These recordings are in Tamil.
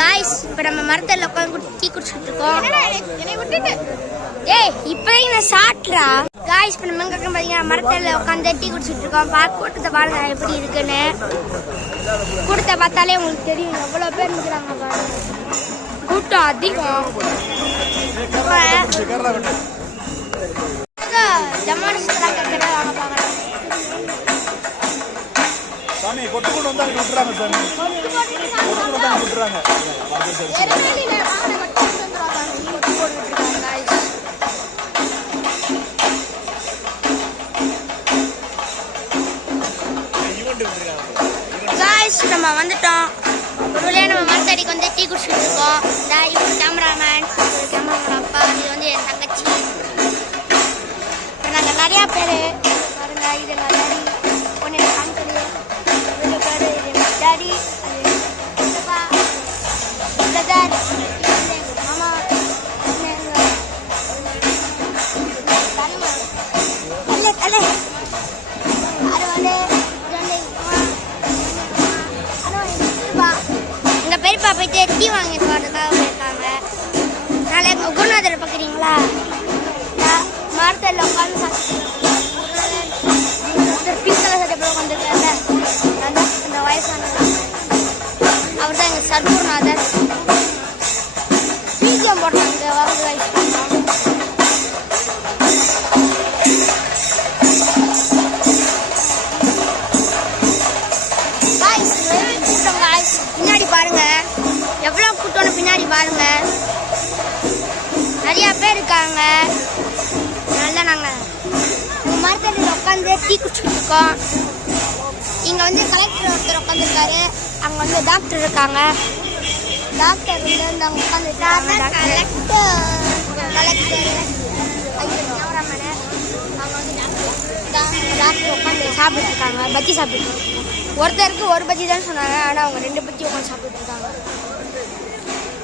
गाइस இப்போ நம்ம மரத்துல உட்கார்ந்து டீ குடிச்சிட்டு இருக்கோம். என்னை விட்டுட்டு ஏய் இப்பவே நான் சாட்றா. गाइस இப்போ நம்ம எங்க பாத்தீங்கன்னா மரத்துல உட்கார்ந்து டீ குடிச்சிட்டு இருக்கோம். கூட்டத்தை பாருங்க எப்படி இருக்குன்னு. கூட்டத்தை பார்த்தாலே உங்களுக்கு தெரியும் எவ்வளவு பேர் நிக்கறாங்க பாருங்க. கூட்டம் அதிகம். ஜமானஸ்தரா கக்கற வாங்க பாக்கலாம். சாமி கொட்டு கொண்டு வந்தா விட்டுறாங்க சாமி. கொட்டு கொண்டு வந்தா விட்டுறாங்க. எரவெளில வாங்க கொட்டு கொண்டு வந்தறாங்க. கொட்டு போட்டுட்டு இருக்காங்க गाइस. गाइस நம்ம வந்துட்டோம். ஒருவேளை நம்ம மரத்தடிக்கு வந்து டீ குடிச்சிட்டு இருக்கோம். இவங்க கேமராமேன், அப்பா, இது வந்து என் தங்கச்சி. நாங்கள் நிறையா பேர் பாருங்க. இது எங்கள் டாடி, ஒன்று எங்கள் அங்கிள், ரெண்டு பேர் இது எங்கள் டாடி, அது சித்தப்பா, பிரதர், இது வந்து எங்கள் மாமா, தலை அது வந்து எங்கள் பெரியப்பா போயிட்டு டீ வாங்கிட்டு வரதுக்காக போயிருக்காங்க. நாளை குருநாதரை பார்க்குறீங்களா? மரத்தில் உட்காந்து பிங்க் கலர் சட்டை போல உட்காந்துருக்காங்க. அந்த வயசானவர் அவர் தான் எங்கள் சர்க்குருநாதர். பிஜிஎம் போடுறாங்க வரது வயசு. பின்னாடி பாருங்க எவ்வளோ கூட்டம்னு. பின்னாடி பாருங்க நிறையா பேர் இருக்காங்க. நல்லா நாங்கள் மரத்தடியில் உட்காந்து டீ குடிச்சுட்டு இருக்கோம். இங்கே வந்து கலெக்டர் ஒருத்தர் உட்காந்துருக்காரு. அங்கே வந்து டாக்டர் இருக்காங்க. டாக்டர் வந்து அங்கே உட்காந்துருக்காங்க. கலெக்டர் கேமராமேனு அவங்க வந்து டாக்டர் உட்காந்து சாப்பிட்டு இருக்காங்க. பஜ்ஜி சாப்பிட்டு ஒருத்தருக்கு ஒரு பஜ்ஜி தான் சொன்னாங்க. ஆனால் அவங்க 2 பஜ்ஜி உட்காந்து சாப்பிட்டு இருக்காங்க.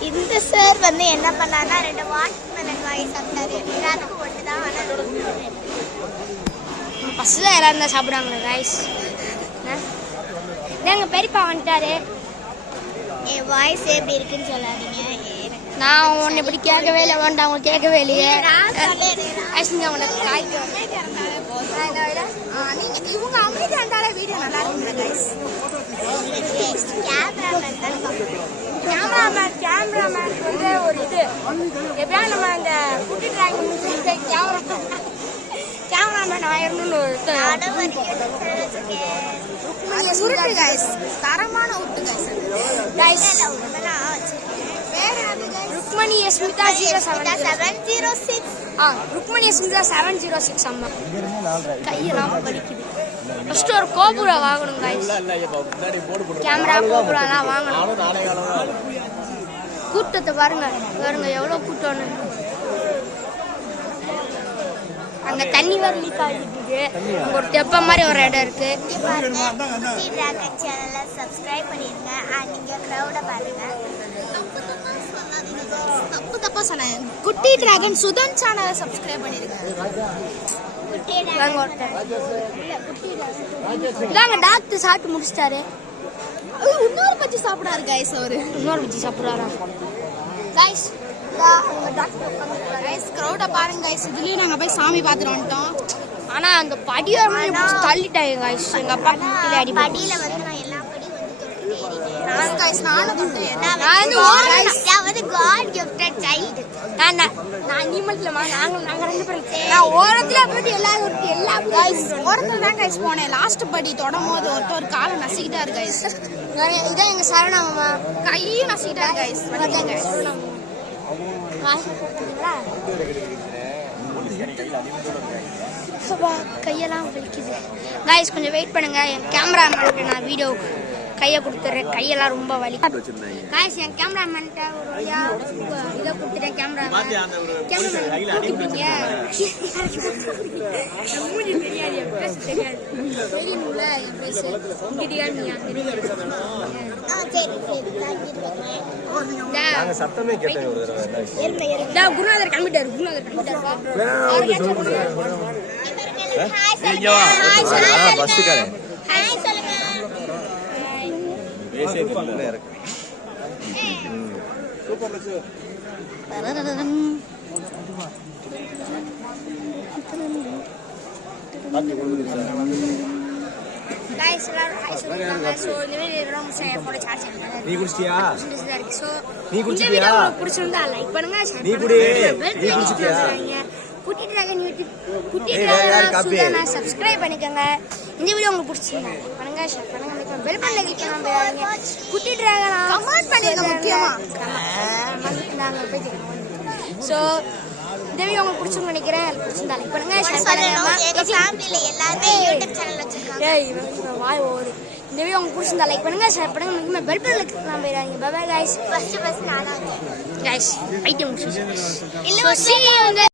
இந்த சார் வந்து என்ன பண்ணாருன்னா 2 வாட்டர்மெலன் வாங்கி சாப்பிட்டாரு. எல்லாத்துக்கும் ஒன்று தான். ஆனால் ஃபஸ்ட்டு தான் எல்லாரும் தான் சாப்பிட்றாங்க ரைஸ். எங்கள் பெரியப்பா வந்துட்டாரு. என் வாய்ஸ் எப்படி இருக்குன்னு சொல்லாதீங்க. நான் உன்னை இப்படி கேட்கவே இல்லை. வேண்டாம் அவங்க கேட்கவே இல்லையே. அவங்களோட காய்க்கு இவங்க அமைதியாக இருந்தாலே வீடியோ நல்லா இருக்குங்க கைஸ். கேமராமேன் வந்து ஒரு இது எப்படியா நம்ம அந்த குட்டி டிராயிங் கேமராமேன் ஆயிரணும்னு ஒரு உருட்டு கைஸ். தரமான உருட்டு கைஸ். ருக்மணி ஸ்மிதா 0706. ருக்மணி ஸ்மிதா 706 அம்மா. கையெல்லாம் வலிக்குது. ஃபர்ஸ்ட் ஒரு கோபுரம் வாங்கணும் கைஸ். கேமரா கோபுரம்லாம் வாங்கணும். கூட்டத்தை பாருங்க பாருங்க எவ்வளோ கூட்டம்னு. அங்க தண்ணி வர லீக் ஆகிட்டு இருக்கு. ஒரு தெப்ப மாதிரி ஒரு இடம் இருக்கு. சப்ஸ்கிரைப் பண்ணிருங்க. நீங்க கிரௌட பாருங்க. தப்பா சொன்னேன். குட்டி டிராகன் சுதன் சேனலை சப்ஸ்கிரைப் பண்ணிருங்க. இதாங்க டாக்டர் சாப்பிட்டு முடிச்சிட்டாரு. இன்னொரு பஜ்ஜி சாப்பிடாரு கைஸ். அவரு இன்னொரு பஜ்ஜி சாப்பிட்றாரா கைஸ்? க்ரௌட பாருங்க கைஸ். இதுலயும் நாங்க போய் சாமி பார்த்துட்டு வந்துட்டோம். ஆனா அந்த படியை தள்ளிட்டாங்க கைஸ். எங்க அப்பா படியில வந்து நான் எல்லா படியும் வந்து கைஸ். நானும் தொட்டேன். நான் வந்து காட் கிஃப்டட் சைல்டு. நான் நிம்மதியிலமா நாங்க 2 பேரும் நான் ஓரத்துல போட்டு எல்லா கைஸ் ஓரத்துல தான் கைஸ் போனேன். லாஸ்ட் படி தொடரும்போது ஒரு காலை நசிக்கிட்டாரு கைஸ். இதான் எங்க சரணாமா கையும் நசிக்கிட்டாரு கைஸ். கையெல்லாம் வலிக்குது கைஸ். கொஞ்சம் வெயிட் பண்ணுங்க. என் கேமராமேனுக்கு நான் வீடியோ கையை கொடுத்துறேன். கையெல்லாம் ரொம்ப வலி கைஸ். என் கேமராமேன்ட்ட ஒரு வழியா இதை கொடுத்துட்டேன். கேமராமேன் மூஞ்சி தெரியாது, பேச தெரியாது. தெரியும்ல என் பேச இங்கிட்டியா நீ குருநாதர் கிளம்பிட்டாரு. பேசே தெரியல. guys எல்லாரும் ஹாய் சொல்லுங்க சோ இந்த வீடியோ ரொம்ப ஃபோன் சார்ஜ் பண்ணுங்க நீ குடிச்சிட்டியா சோ நீ இந்த குடிச்சிட்டியா வீடியோ உங்களுக்கு பிடிச்சிருந்தா லைக் பண்ணுங்க ஷேர் நீ பண்ணுங்க குடி நீ குடிச்சிட்டியா குட்டி டிராகன் யூடியூப் குட்டி ஏய், வேற யாரு டிராகன் காப்பி? சுதானா சப்ஸ்கிரைப் பண்ணிக்கங்க இந்த வீடியோ உங்களுக்கு பிடிச்சிருந்தா லைக் பண்ணுங்க ஷேர் பண்ணுங்க அந்த பெல் பட்டனை கிளிக் பண்ணாம போயிடாதீங்க குட்டி டிராகனா கமெண்ட் பண்ணுங்க முக்கியமா நாங்க போய் சோ இந்த வீடியோ உங்களுக்கு பிடிச்சிருக்கும்னு நினைக்கிறேன் பிடிச்சிருந்தா லைக் பண்ணுங்க ஷேர் பண்ணுங்க எங்க ஃபேமிலில எல்லாரும் யூடியூப் சேனல் வச்சிருக்காங்க ஏய் இவன் வாய் ஓடு இந்த வீடியோ உங்களுக்கு பிடிச்சிருந்தா லைக் பண்ணுங்க ஷேர் பண்ணுங்க முக்கியமா பெல் பட்டனை கிளிக் பண்ணாம போயிடாதீங்க பை பை गाइस ஃபர்ஸ்ட் நானா गाइस ஐட்டம் இல்ல